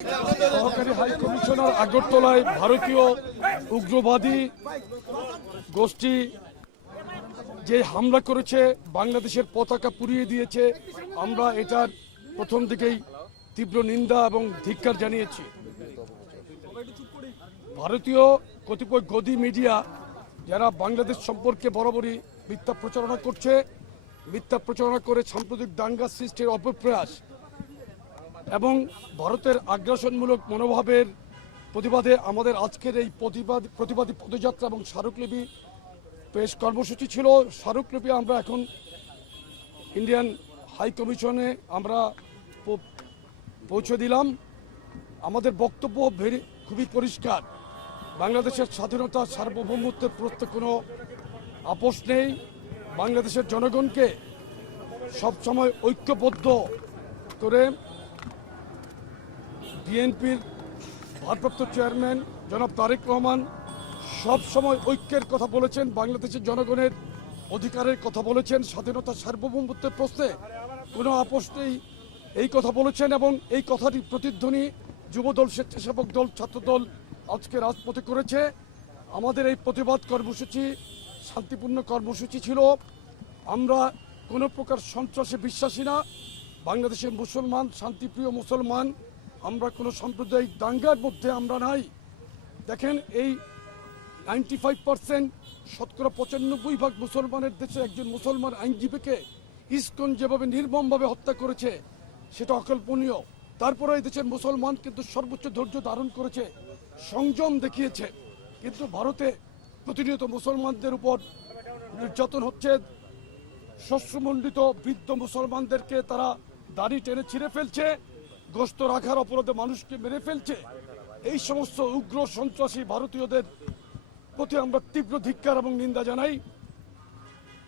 সহকারী high commissioner আগরতলায় ভারতীয় উগ্রবাদী গোষ্ঠী যে হামলা করেছে, বাংলাদেশের পতাকা পুড়িয়ে দিয়েছে, আমরা এটার প্রথম দিকেই তীব্র নিন্দা এবং ধিক্কার জানিয়েছি। ভারতীয় কতিপয় গদি মিডিয়া যারা বাংলাদেশ সম্পর্কে বরাবরই মিথ্যা প্রচারণা করছে, মিথ্যা প্রচারণা করে সাম্প্রতিক দাঙ্গা সৃষ্টির অপপ্রয়াস এবং ভারতের আগ্রাসনমূলক মনোভাবের প্রতিবাদে আমাদের আজকের এই প্রতিবাদী পদযাত্রা এবং স্মারকলিপি পেশ কর্মসূচি ছিল। স্মারকলিপি আমরা এখন ইন্ডিয়ান হাই কমিশনে আমরা পৌঁছে দিলাম। আমাদের বক্তব্য খুবই পরিষ্কার, বাংলাদেশের স্বাধীনতা সার্বভৌমত্বের প্রশ্নে কোনো আপোষ নেই। বাংলাদেশের জনগণকে সবসময় ঐক্যবদ্ধ করে বিএনপির ভারপ্রাপ্ত চেয়ারম্যান জনাব তারেক রহমান সব সময় ঐক্যের কথা বলেছেন, বাংলাদেশের জনগণের অধিকারের কথা বলেছেন, স্বাধীনতা সার্বভৌমত্বের প্রশ্নে কোনো আপোষ নেই এই কথা বলেছেন। এবং এই কথাটি প্রতিধ্বনি যুবদল, স্বেচ্ছাসেবক দল, ছাত্রদল আজকে রাজপথে করেছে। আমাদের এই প্রতিবাদ কর্মসূচি শান্তিপূর্ণ কর্মসূচি ছিল। আমরা কোনো প্রকার সন্ত্রাসে বিশ্বাসী না। বাংলাদেশের মুসলমান, শান্তিপ্রিয় মুসলমান, আমরা কোনো সাম্প্রদায়িক দাঙ্গার মধ্যে আমরা নাই। দেখেন, এই 95% শতকরা 95% মুসলমানের দেশে একজন মুসলমান আইনজীবীকে ইসকন যেভাবে নির্মমভাবে হত্যা করেছে সেটা অকল্পনীয়। তারপরে এই দেশের মুসলমান কিন্তু সর্বোচ্চ ধৈর্য ধারণ করেছে, সংযম দেখিয়েছে। কিন্তু ভারতে প্রতিনিয়ত মুসলমানদের উপর নির্যাতন হচ্ছে। শস্যমণ্ডিত বৃদ্ধ মুসলমানদেরকে তারা দাড়ি টেনে ছিঁড়ে ফেলছে, গোশত রাখার অপরাধে মানুষকে মেরে ফেলছে। এই সমস্ত উগ্র সন্ত্রাসী ভারতীয়দের প্রতি আমরা তীব্র ধিক্কার এবং নিন্দা জানাই।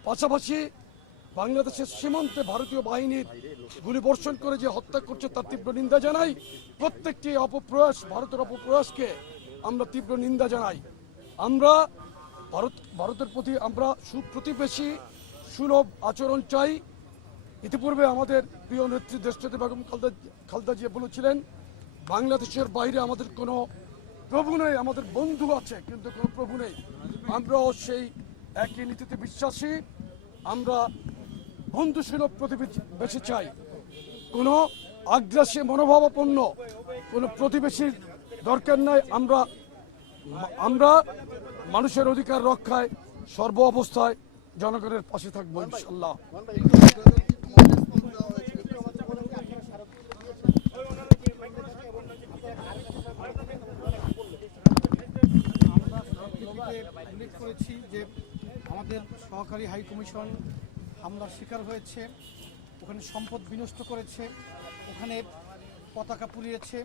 পাশাপাশি বাংলাদেশের সীমান্তে ভারতীয় বাহিনীর গুলিবর্ষণ করে যে হত্যা করছে তার তীব্র নিন্দা জানাই। প্রত্যেকটি অপপ্রয়াস, ভারতের অপপ্রয়াসকে আমরা তীব্র নিন্দা জানাই। আমরা ভারতের প্রতি আমরা সুপ্রতিবেশী সুলভ আচরণ চাই। ইতিপূর্বে আমাদের প্রিয় নেত্রী দেশনেত্রী বেগম খালেদা জিয়া বলেছিলেন, বাংলাদেশের বাইরে আমাদের কোনো প্রভু নেই, আমাদের বন্ধু আছে কিন্তু কোনো প্রভু নেই। আমরাও সেই একই নীতিতে বিশ্বাসী। আমরা বন্ধুসুলভ প্রতিবেশী চাই। কোনো আগ্রাসী মনোভাবাপন্ন কোনো প্রতিবেশীর দরকার নাই। আমরা মানুষের অধিকার রক্ষায় সর্ব অবস্থায় জনগণের পাশে থাকবো ইনশাল্লাহ। উল্লেখ করেছি যে আমাদের সহকারী হাই কমিশন হামলার শিকার হয়েছে, ওখানে সম্পদ বিনষ্ট করেছে, ওখানে পতাকা পুড়িয়েছে।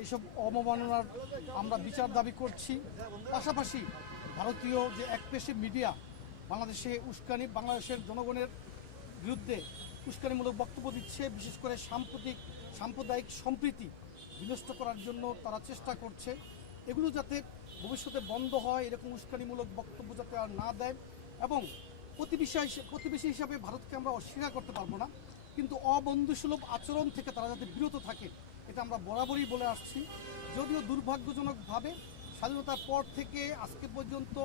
এইসব অবমাননার আমরা বিচার দাবি করছি। পাশাপাশি ভারতীয় যে একপেশে মিডিয়া বাংলাদেশে বাংলাদেশের জনগণের বিরুদ্ধে উস্কানিমূলক বক্তব্য দিচ্ছে, বিশেষ করে সাম্প্রদায়িক সম্প্রীতি বিনষ্ট করার জন্য তারা চেষ্টা করছে। এগুলো যাতে ভবিষ্যতে বন্ধ হয়, এরকম উস্কানিমূলক বক্তব্য যাতে আর না দেয়। এবং প্রতিবেশী হিসাবে ভারতকে আমরা অস্বীকার করতে পারবো না, কিন্তু অবন্ধুসুলভ আচরণ থেকে তারা যাতে বিরত থাকে এটা আমরা বরাবরই বলে আসছি। যদিও দুর্ভাগ্যজনকভাবে স্বাধীনতার পর থেকে আজকে পর্যন্ত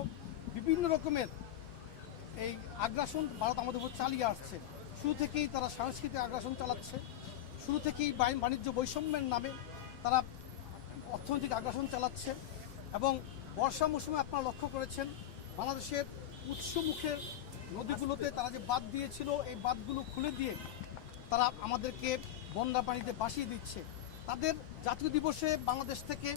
বিভিন্ন রকমের এই আগ্রাসন ভারত আমাদের উপর চালিয়ে আসছে। শুরু থেকেই তারা সাংস্কৃতিক আগ্রাসন চালাচ্ছে, শুরু থেকেই বাণিজ্য বৈষম্যের নামে তারা অর্থনৈতিক আগ্রাসন চালাচ্ছে। এবং বর্ষা মৌসুমে আপনারা লক্ষ্য করেছেন বাংলাদেশের উৎসমুখের নদীগুলোতে তারা যে বাঁধ দিয়েছিল, এই বাঁধগুলো খুলে দিয়ে তারা আমাদেরকে বন্যা পানিতে ভাসিয়ে দিচ্ছে। তাদের জাতীয় দিবসে বাংলাদেশ থেকে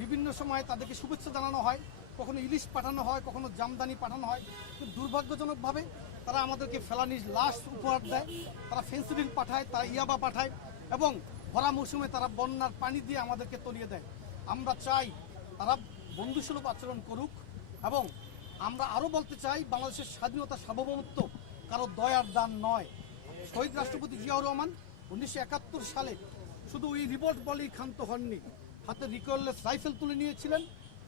বিভিন্ন সময় তাদেরকে শুভেচ্ছা জানানো হয়, কখনো ইলিশ পাঠানো হয়, কখনো জামদানি পাঠানো হয়। কিন্তু দুর্ভাগ্যজনকভাবে তারা আমাদেরকে ফেলানির লাশ উপহার দেয়, তারা ফেন্সিডিল পাঠায়, তারা ইয়াবা পাঠায় এবং ভরা মৌসুমে তারা বন্যার পানি দিয়ে আমাদেরকে তলিয়ে দেয়। আমরা চাই তারা বন্ধুসুলভ আচরণ করুক। এবং আমরা আরও বলতে চাই, বাংলাদেশের স্বাধীনতা সার্বভৌমত্ব কারো দয়ার দান নয়। শহীদ রাষ্ট্রপতি জিয়াউর রহমান 1971 সালে শুধু ওই রিভোল্ট বলেই ক্ষান্ত হননি, হাতে রিকয়েললেস রাইফেল তুলে নিয়েছিলেন,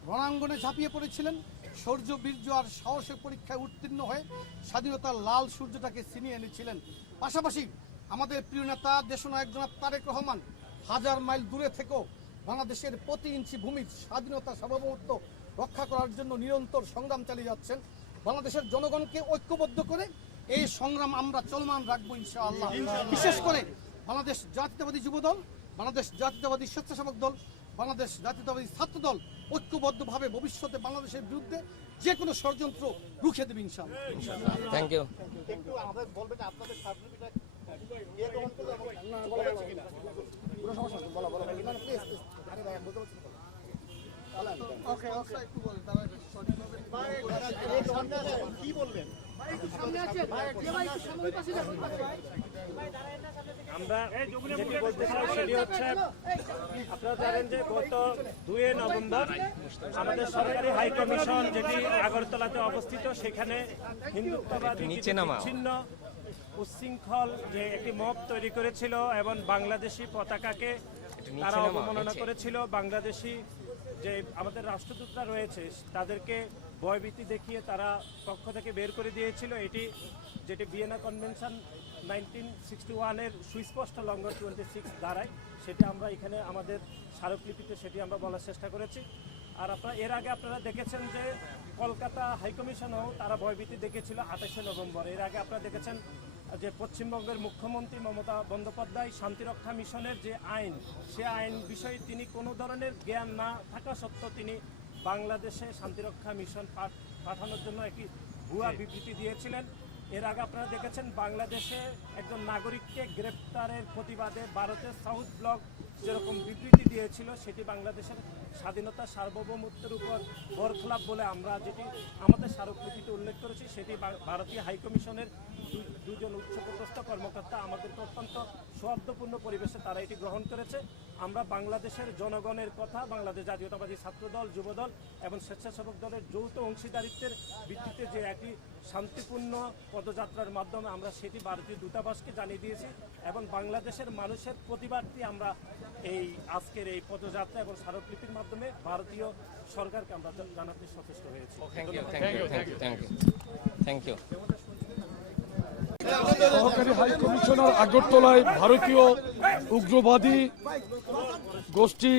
রণাঙ্গনে ঝাঁপিয়ে পড়েছিলেন, শৌর্য বীর্য আর সাহসের পরীক্ষায় উত্তীর্ণ হয়ে স্বাধীনতার লাল সূর্যটাকে ছিনিয়ে এনেছিলেন। পাশাপাশি আমাদের প্রিয় নেতা দেশনায়ক জনাব তারেক রহমান হাজার মাইল দূরে থেকেও বাংলাদেশের প্রতি ইঞ্চি ভূমির স্বাধীনতা সার্বভৌমত্ব রক্ষা করার জন্য নিরন্তর সংগ্রাম চালিয়ে যাচ্ছেন। বাংলাদেশের জনগণকে ঐক্যবদ্ধ করে এই সংগ্রাম আমরা চলমান রাখবো ইনশাআল্লাহ। বিশেষ করে বাংলাদেশ জাতীয়তাবাদী যুবদল, বাংলাদেশ জাতীয়তাবাদী স্বেচ্ছাসেবক দল, বাংলাদেশ জাতীয়তাবাদী ছাত্র দল ঐক্যবদ্ধভাবে ভবিষ্যতে বাংলাদেশের বিরুদ্ধে যে কোনো ষড়যন্ত্র রুখে দেবে ইনশাআল্লাহ। Thank you. একটু আমাদের বলবেন আপনাদের সার্টিফিকেট ইয়ে গ্রহণ করলে কি বলবেন? আমরা যেটি বলতে চাই সেটি হচ্ছে, আপনারা জানেন যে গত 2 নভেম্বর আমাদের সরকারি হাই কমিশন যেটি আগরতলাতে অবস্থিত, সেখানে হিন্দুত্ববাদী বিচ্ছিন্ন উচ্ছৃঙ্খল যে একটি মব তৈরি করেছিল এবং বাংলাদেশি পতাকাকে তারা অবমাননা করেছিল। বাংলাদেশি যে আমাদের রাষ্ট্রদূতরা রয়েছে তাদেরকে ভয়ভীতি দেখিয়ে তারা কক্ষ থেকে বের করে দিয়েছিল। এটি যেটি ভিয়েনা কনভেনশন 1961-এর সুস্পষ্ট লঙ্ঘন 26 ধারায়, সেটা আমরা এখানে আমাদের স্মারকলিপিতে সেটি আমরা বলার চেষ্টা করেছি। আর এর আগে আপনারা দেখেছেন যে কলকাতা হাইকমিশনেও তারা ভয়ভীতি দেখেছিল 28শে নভেম্বর। এর আগে আপনারা দেখেছেন যে পশ্চিমবঙ্গের মুখ্যমন্ত্রী মমতা বন্দ্যোপাধ্যায় শান্তিরক্ষা মিশনের যে আইন, সে আইন বিষয়ে তিনি কোনো ধরনের জ্ঞান না থাকা সত্ত্বেও তিনি বাংলাদেশে শান্তিরক্ষা মিশন পাঠানোর জন্য একটি ভুয়া বিবৃতি দিয়েছিলেন। এর আগে আপনারা দেখেছেন বাংলাদেশে একজন নাগরিককে গ্রেপ্তারের প্রতিবাদে ভারতের সাউথ ব্লক যেরকম বিবৃতি দিয়েছিল, সেটি বাংলাদেশের স্বাধীনতা সার্বভৌমত্বের উপর বরখলাপ বলে আমরা যেটি আমাদের স্মারকলিপিতে উল্লেখ করেছি, সেটি ভারতীয় হাইকমিশনের দুজন উচ্চপদস্থ কর্মকর্তা আমাদেরকে অত্যন্ত সৌহার্দ্যপূর্ণ পরিবেশে তারা এটি গ্রহণ করেছে। আমরা বাংলাদেশের জনগণের কথা, বাংলাদেশ জাতীয়তাবাদী ছাত্রদল, যুবদল এবং স্বেচ্ছাসেবক দলের যৌথ অংশীদারিত্বের ভিত্তিতে যে একটি শান্তিপূর্ণ পদযাত্রার মাধ্যমে আমরা সেটি ভারতীয় দূতাবাসকে জানিয়ে দিয়েছি এবং বাংলাদেশের মানুষের প্রতিবাদটি আমরা এই আজকের এই পদযাত্রা এবং স্মারকলিপির মাধ্যমে ভারতীয় সরকারকে আমরা জানাতে সচেষ্ট হয়েছি। Thank you. সহকারী হাই কমিশনার আগরতলায় ভারতীয় উগ্রবাদী গোষ্ঠী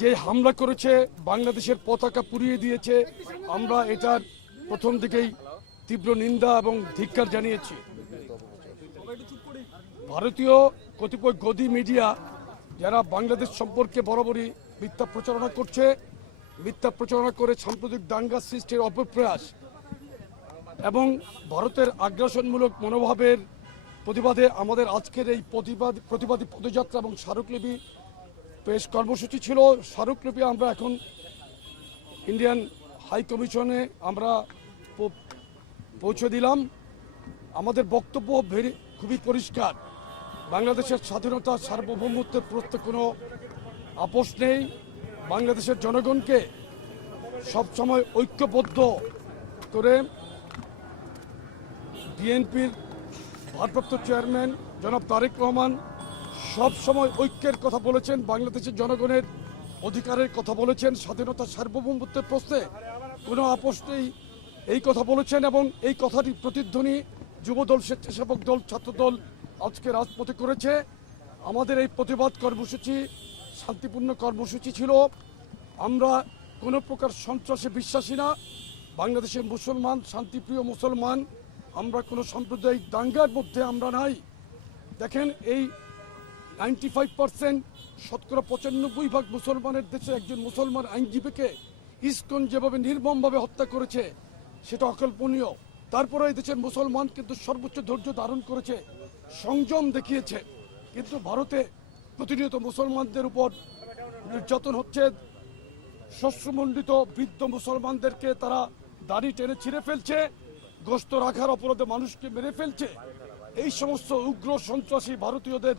যে হামলা করেছে, বাংলাদেশের পতাকা পুড়িয়ে দিয়েছে, আমরা এটার প্রথম দিকেই তীব্র নিন্দা এবং ধিক্কার জানিয়েছি। ভারতীয় কতিপয় গদি মিডিয়া যারা বাংলাদেশ সম্পর্কে বরাবরই মিথ্যা প্রচারণা করছে, মিথ্যা প্রচারণা করে সাম্প্রতিক দাঙ্গা সৃষ্টির অপপ্রয়াস এবং ভারতের আগ্রাসনমূলক মনোভাবের প্রতিবাদে আমাদের আজকের এই প্রতিবাদী পদযাত্রা এবং স্মারকলিপি পেশ কর্মসূচি ছিল। স্মারকলিপি আমরা এখন ইন্ডিয়ান হাই কমিশনে আমরা পৌঁছে দিলাম। আমাদের বক্তব্য খুবই পরিষ্কার, বাংলাদেশের স্বাধীনতা সার্বভৌমত্বের প্রশ্নে কোনো আপোষ নেই। বাংলাদেশের জনগণকে সবসময় ঐক্যবদ্ধ করে বিএনপির ভারপ্রাপ্ত চেয়ারম্যান জনাব তারেক রহমান সব সময় ঐক্যের কথা বলেছেন, বাংলাদেশের জনগণের অধিকারের কথা বলেছেন, স্বাধীনতা সার্বভৌমত্বের প্রশ্নে কোনো আপোষ নেই এই কথা বলেছেন এবং এই কথাটি প্রতিধ্বনি যুবদল, স্বেচ্ছাসেবক দল, ছাত্রদল আজকে রাজপথে করেছে। আমাদের এই প্রতিবাদ কর্মসূচি শান্তিপূর্ণ কর্মসূচি ছিল। আমরা কোনো প্রকার সন্ত্রাসে বিশ্বাসী না। বাংলাদেশের মুসলমান, শান্তিপ্রিয় মুসলমান, আমরা কোনো সাম্প্রদায়িক দাঙ্গার মধ্যে আমরা নাই। দেখেন, এই 95% শতকরা 95% মুসলমানের দেশে একজন মুসলমান আইনজীবীকে ইসকন যেভাবে নির্মমভাবে হত্যা করেছে সেটা অকল্পনীয়। তারপরে এই দেশের মুসলমান কিন্তু সর্বোচ্চ ধৈর্য ধারণ করেছে, সংযম দেখিয়েছে। কিন্তু ভারতে প্রতিনিয়ত মুসলমানদের উপর নির্যাতন হচ্ছে। শস্যমণ্ডিত বৃদ্ধ মুসলমানদেরকে তারা দাড়ি টেনে ছিঁড়ে ফেলছে, গোশত রাখার অপরাধে মানুষকে মেরে ফেলছে। এই সমস্ত উগ্র সন্ত্রাসী ভারতীয়দের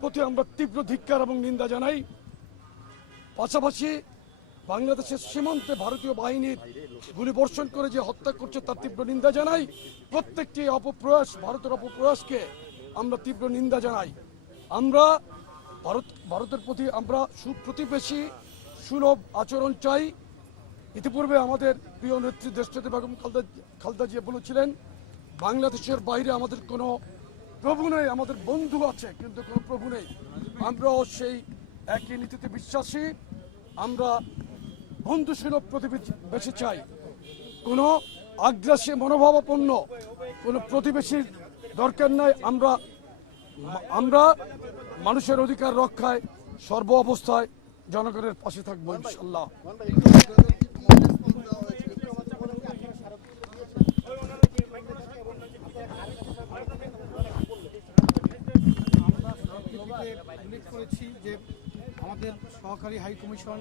প্রতি আমরা তীব্র ধিক্কার এবং নিন্দা জানাই। পাশাপাশি বাংলাদেশের সীমান্তে ভারতীয় বাহিনীর গুলিবর্ষণ করে যে হত্যা করছে তার তীব্র নিন্দা জানাই। প্রত্যেকটি অপপ্রয়াস, ভারতের অপপ্রয়াসকে আমরা তীব্র নিন্দা জানাই। আমরা ভারতের প্রতি আমরা সুপ্রতিবেশী সুলভ আচরণ চাই। ইতিপূর্বে আমাদের প্রিয় নেত্রী দেশনেত্রী বেগম খালেদা জিয়া বলেছিলেন, বাংলাদেশের বাইরে আমাদের কোনো প্রভু নেই, আমাদের বন্ধু আছে কিন্তু কোনো প্রভু নেই। আমরাও সেই একই নীতিতে বিশ্বাসী। আমরা বন্ধুসুলভ প্রতিবেশী চাই। কোনো আগ্রাসী মনোভাবাপন্ন কোনো প্রতিবেশীর দরকার নাই। আমরা মানুষের অধিকার রক্ষায় সর্ব অবস্থায় জনগণের পাশে থাকবো ইনশাল্লাহ। আমরা উল্লেখ করেছি যে আমাদের সহকারী হাই কমিশন